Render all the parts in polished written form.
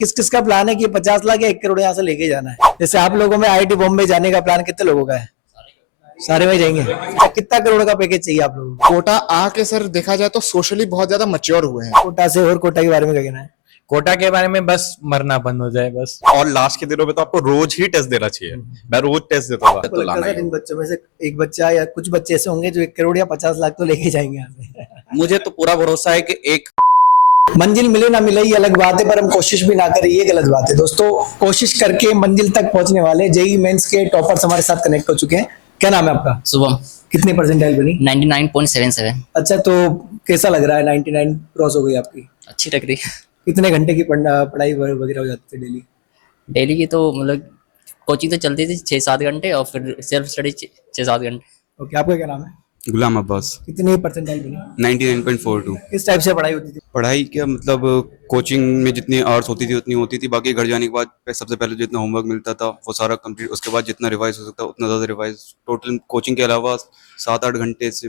किस किस का प्लान है कि 50 लाख या 1 करोड़ यहाँ से लेके जाना है? जैसे आप लोगों में आईआईटी बॉम्बे जाने का प्लान कितने लोगों का है? सारे में जाएंगे। अच्छा, कितना करोड़ का पैकेज चाहिए आप लोगों को? कोटा आके सर देखा जाए तो सोशली बहुत ज्यादा मैच्योर हुए हैं। कोटा से और कोटा के बारे में क्या कहना है? कोटा के बारे में बस मरना बंद हो जाए बस। और लास्ट के दिनों में तो आपको रोज ही टेस्ट देना चाहिए। मैं रोज टेस्ट देता था। आपको लगता है सर इन बच्चों में से एक बच्चा या कुछ बच्चे ऐसे होंगे जो 1 करोड़ या 50 लाख तो लेके जाएंगे यहाँ से? मुझे तो पूरा भरोसा है कि एक मंजिल मिले ना मिले ये अलग बात है, पर हम कोशिश भी ना करें ये गलत बात है। दोस्तों, कोशिश करके मंजिल तक पहुंचने वाले जेई मेंस के टॉपर्स हमारे साथ कनेक्ट हो चुके हैं। क्या नाम है आपका? शुभम। कितनी परसेंटाइल बनी? 99.77। अच्छा, तो कैसा लग रहा है? 99 क्रॉस हो गई आपकी। अच्छी लग रही है। कितने घंटे की पढ़ाई वगैरह हो जाती है डेली? डेली की तो मतलब कोचिंग तो चलती थी 6-7 घंटे और फिर सेल्फ स्टडी 6-7 घंटे। ओके, आपका क्या नाम है? गुलाम अब्बास। कितनी परसेंटाइल बनी? 99.42। किस टाइप से पढ़ाई होती थी? पढ़ाई क्या मतलब कोचिंग में जितनी आवर्स होती थी उतनी होती थी, बाकी घर जाने के बाद सबसे पहले जितना होमवर्क मिलता था वो सारा कंप्लीट, उसके बाद जितना रिवाइज हो सकता उतना ज़्यादा रिवाइज। टोटल कोचिंग के अलावा 7-8 घंटे से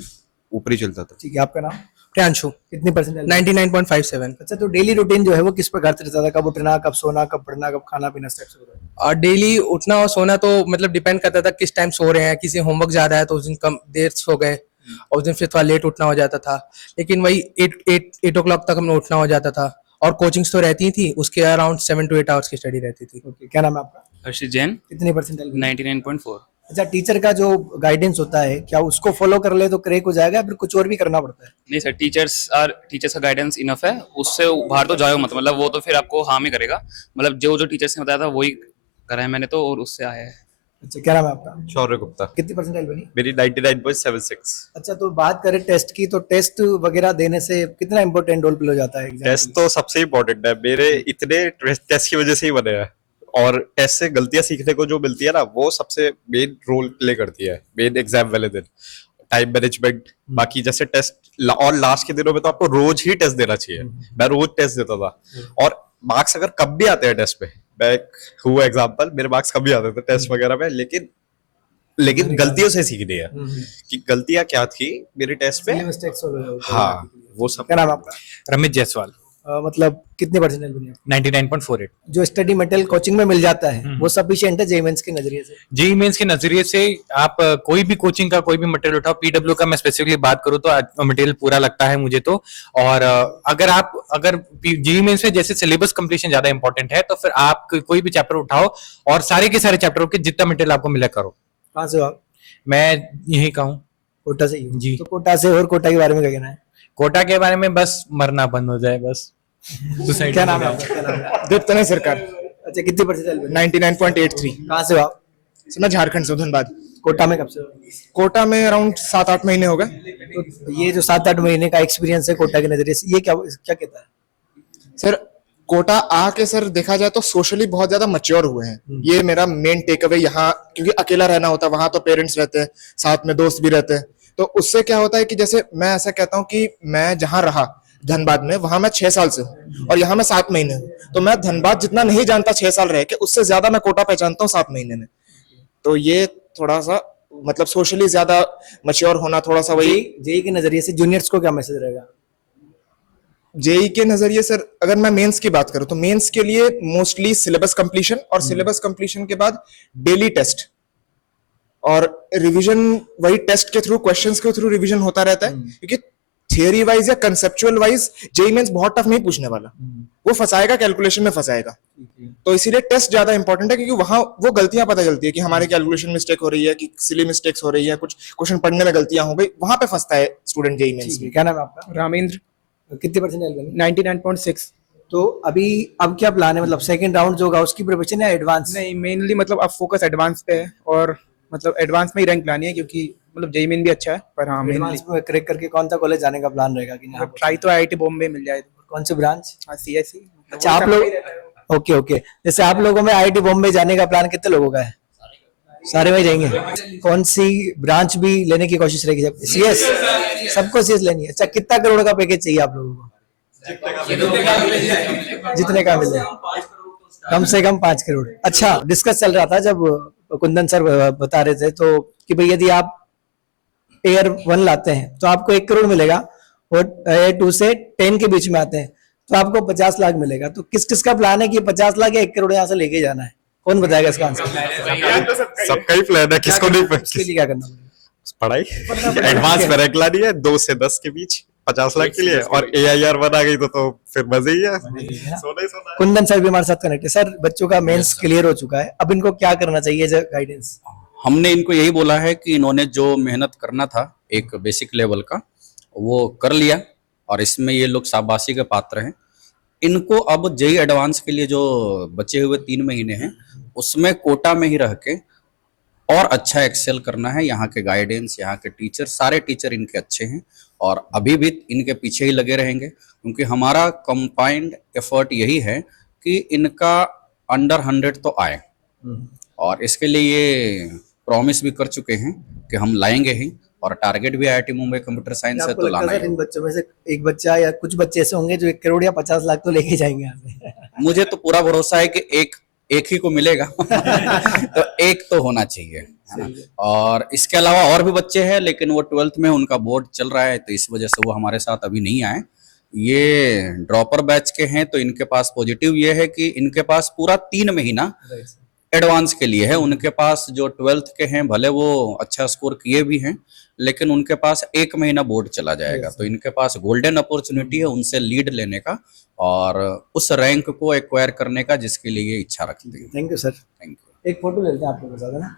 ऊपर ही चलता था। ठीक है, आपका नाम? प्रियांशु। कितनी परसेंटाइल? 99.57। अच्छा, तो डेली रूटीन जो है वो किस प्रकार से रहता था? कब उठना, कब सोना, कब पढ़ना, कब खाना पीना, स्टेप्स वगैरह? और डेली उठना और सोना तो मतलब डिपेंड करता था किस टाइम सो रहे हैं। किसी होमवर्क ज्यादा है तो उस दिन कम देर सो गए और उस दिन फिर थोड़ा लेट उठना हो जाता था, लेकिन वही 8 ओ क्लॉक तक हमें उठना हो जाता था। और कोचिंग्स तो रहती थी, उसके अराउंड 7 to 8 आवर्स की स्टडी रहती थी। ओके, क्या नाम है आपका? हर्षित जैन। कितनी परसेंटाइल? 99.4। अच्छा, टीचर का जो गाइडेंस होता है क्या उसको फॉलो कर ले तो क्रैक हो जाएगा, फिर कुछ और भी करना पड़ता है? नहीं सर, टीचर्स का गाइडेंस इनफ है, उससे बाहर तो जाओ मत, मतलब वो तो फिर आपको हार्म ही करेगा। मतलब जो जो टीचर्स ने बताया था वही करा है मैंने तो, और उससे आया है। अच्छा, क्या नाम है आपका? शौर्य गुप्ता। कितनी परसेंटाइल बनी? मेरी 99.76। अच्छा, तो बात करें टेस्ट की, तो टेस्ट वगैरह देने से कितना इंपॉर्टेंट रोल प्ले हो जाता है एग्जाम? टेस्ट तो सबसे इम्पोर्टेंट है। मेरे इतने टेस्ट की वजह से ही बने हैं, और टेस्ट से गलतियां सीखने को जो मिलती है ना, वो सबसे मेन रोल प्ले करती है मेन एग्जाम वाले दिन। टाइम मैनेजमेंट, बाकी जैसे टेस्ट और लास्ट के दिनों में तो आपको रोज ही टेस्ट देना चाहिए। मैं रोज टेस्ट देता था, और मार्क्स अगर कम भी आते हैं टेस्ट पे, मैं हुआ एग्जाम्पल, मेरे मार्क्स कम भी आते थे टेस्ट वगैरह में, लेकिन गलतियों से सीखनी है कि गलतियां क्या थी मेरे टेस्ट पे। हाँ, वो सब। क्या नाम है आपका? रमेश जायसवाल। मतलब कितने परसेंटाइल बनी? 99.48। जो स्टडी मटेरियल कोचिंग में मिल जाता है वो सफिशिएंट है जेई मेंस के नजरिए से? जेई मेंस के नजरिए से आप कोई भी कोचिंग का कोई भी मटेरियल उठाओ, पीडब्ल्यू का मैं स्पेसिफिकली बात करूं तो मटेरियल पूरा लगता है मुझे तो। और अगर जेई मेंस में जैसे सिलेबस कंप्लीशन ज्यादा इंपॉर्टेंट है तो फिर आप कोई भी चैप्टर उठाओ और सारे के सारे चैप्टरों के जितना मटेरियल आपको मिला करो। कहाँ से हो आप? मैं यही कहूँ, कोटा से ही हो? जी। तो कोटा से और कोटा के बारे में क्या कहना है? कोटा के बारे में बस मरना बंद हो जाए बस। क्या नाम है आपका? क्या नाम है? दीप्तनय सरकार। अच्छा, कितनी परसेंटाइल बनी? 99.83। कहाँ से हो आप? मैं झारखंड से हूँ, धनबाद। कोटा में कब से हो? कोटा में अराउंड 7-8 महीने हो गए। तो ये जो 7-8 महीने का एक्सपीरियंस है कोटा के नजरिए से, ये क्या क्या कहता है? सर कोटा आके सर देखा जाए तो सोशली बहुत ज्यादा मैच्योर हुए हैं। ये मेरा मेन टेक अवे यहाँ, क्योंकि अकेला रहना होता है, वहां तो पेरेंट्स रहते हैं, साथ में दोस्त भी रहते हैं। तो उससे क्या होता है कि जैसे मैं ऐसा कहता हूँ कि मैं जहाँ रहा धनबाद में, वहां मैं 6 साल से हूँ और यहाँ मैं 7 महीने हूँ। तो मैं धनबाद जितना नहीं जानता 6 साल रह के, उससे ज्यादा मैं कोटा पहचानता हूँ 7 महीने में। तो ये थोड़ा सा मतलब सोशली ज्यादा मैच्योर होना, थोड़ा सा वही। जेई के नजरिए से जूनियर्स को क्या मैसेज रहेगा? जेई के नजरिए सर अगर मैं मेंस की बात करूं तो मेंस के लिए मोस्टली सिलेबस कंप्लीशन, और सिलेबस कंप्लीशन के बाद डेली टेस्ट और रिवीजन, वही टेस्ट के थ्रू, क्वेश्चंस के थ्रू रिवीजन होता रहता है। क्योंकि थियरी वाइज या कंसेप्चुअल वाइज जेई मेंस बहुत टफ नहीं पूछने वाला, वो फंसाएगा, कैलकुलेशन में फंसाएगा। तो इसीलिए टेस्ट ज्यादा इंपॉर्टेंट है, क्योंकि वहां वो गलतियां पता चलती है कि हमारे कैलकुलेशन मिस्टेक हो रही है, कि सिली मिस्टेक्स हो रही है, कुछ क्वेश्चन पढ़ने में गलतियां हो गई, वहां पे फंसता है स्टूडेंट जेई मेंस में। क्या नाम है आपका? रामेंद्र। कितनी परसेंटाइल बनी? 99.6। तो अब क्या प्लान है? मतलब सेकंड राउंड जो होगा उसकी प्रिपरेशन है एडवांस? नहीं, मेनली मतलब अब फोकस एडवांस पे है, और मतलब एडवांस में ही रैंक लानी है, क्योंकि मतलब जेई मेन भी अच्छा है, पर हाँ एडवांस में क्रैक करके कौन सा कॉलेज जाने का प्लान रहेगा कि नहीं? ट्राई तो आईआईटी बॉम्बे मिल जाए। कौन सी ब्रांच? सीएसई। अच्छा, आप लोग ओके। जैसे आप लोगों में आईआईटी बॉम्बे जाने का प्लान कितने लोगों का है? सारे में जाएंगे। कौन सी ब्रांच भी लेने की कोशिश रहेगी? सीएस, सबको सीएस लेनी है। अच्छा, कितना करोड़ का पैकेज चाहिए आप लोगों को? जितने का मिले, कम से कम 5 करोड़। अच्छा, डिस्कस चल रहा था जब कुंदन सर बता रहे थे तो कि भाई यदि आप Tier 1 लाते हैं तो आपको 1 करोड़ मिलेगा, और Tier 2 से 10 के बीच में आते हैं तो आपको 50 लाख मिलेगा। तो किस किस का प्लान है कि 50 लाख या 1 करोड़ यहाँ से लेके जाना है? कौन बताएगा इसका आंसर? सबका ही प्लान है, किसको नहीं इसके लिए क्या करना पड़ेगा? पढ़ाई एडवांस में रैंक लानी है 2 से 10 के बीच 50 लाख के लिए, और AIR 1 आ गई तो फिर मजे ही है, सोना ही सोना है। कुंदन सर भी हमारे साथ कनेक्ट है। सर, बच्चों का मेंस क्लियर हो चुका है, अब इनको क्या करना चाहिए एज गाइडेंस? हमने इनको यही बोला है कि इन्होंने जो मेहनत करना था एक बेसिक लेवल का वो कर लिया और इसमें ये लोग शाबाशी के पात्र हैं। इनको अब जेई एडवांस के लिए जो बचे हुए 3 महीने हैं उसमें कोटा में ही रह के और अच्छा एक्सेल करना है। यहाँ के गाइडेंस, यहाँ के टीचर, सारे टीचर इनके अच्छे हैं और अभी भी इनके पीछे ही लगे रहेंगे, क्योंकि हमारा कंबाइंड एफर्ट यही है कि इनका अंडर 100 तो आए और इसके लिए ये प्रॉमिस भी कर चुके हैं कि हम लाएंगे ही और टारगेट भी IIT मुंबई कंप्यूटर साइंस से आपको तो लगता है लाना सर ही इन बच्चों में से एक बच्चा या कुछ बच्चे ऐसे होंगे जो 1 करोड़ या 50 लाख तो लेके जाएंगे यहाँ से? मुझे तो पूरा भरोसा है कि एक ही को मिलेगा तो एक तो होना चाहिए, है ना। और इसके अलावा और भी बच्चे हैं लेकिन वो 12th में उनका बोर्ड चल रहा है तो इस वजह से वो हमारे साथ अभी नहीं आए। ये ड्रॉपर बैच के हैं तो इनके पास पॉजिटिव ये है कि इनके पास पूरा 3 महीना एडवांस के लिए है। उनके पास जो 12th के हैं भले वो अच्छा स्कोर किए भी हैं लेकिन उनके पास 1 महीना बोर्ड चला जाएगा, तो इनके पास गोल्डन अपॉर्चुनिटी है उनसे लीड लेने का और उस रैंक को एक्वायर करने का जिसके लिए ये इच्छा रखते हैं। Thank you sir. Thank you. एक फोटो लेते हैं आप लोगों के साथ, है ना?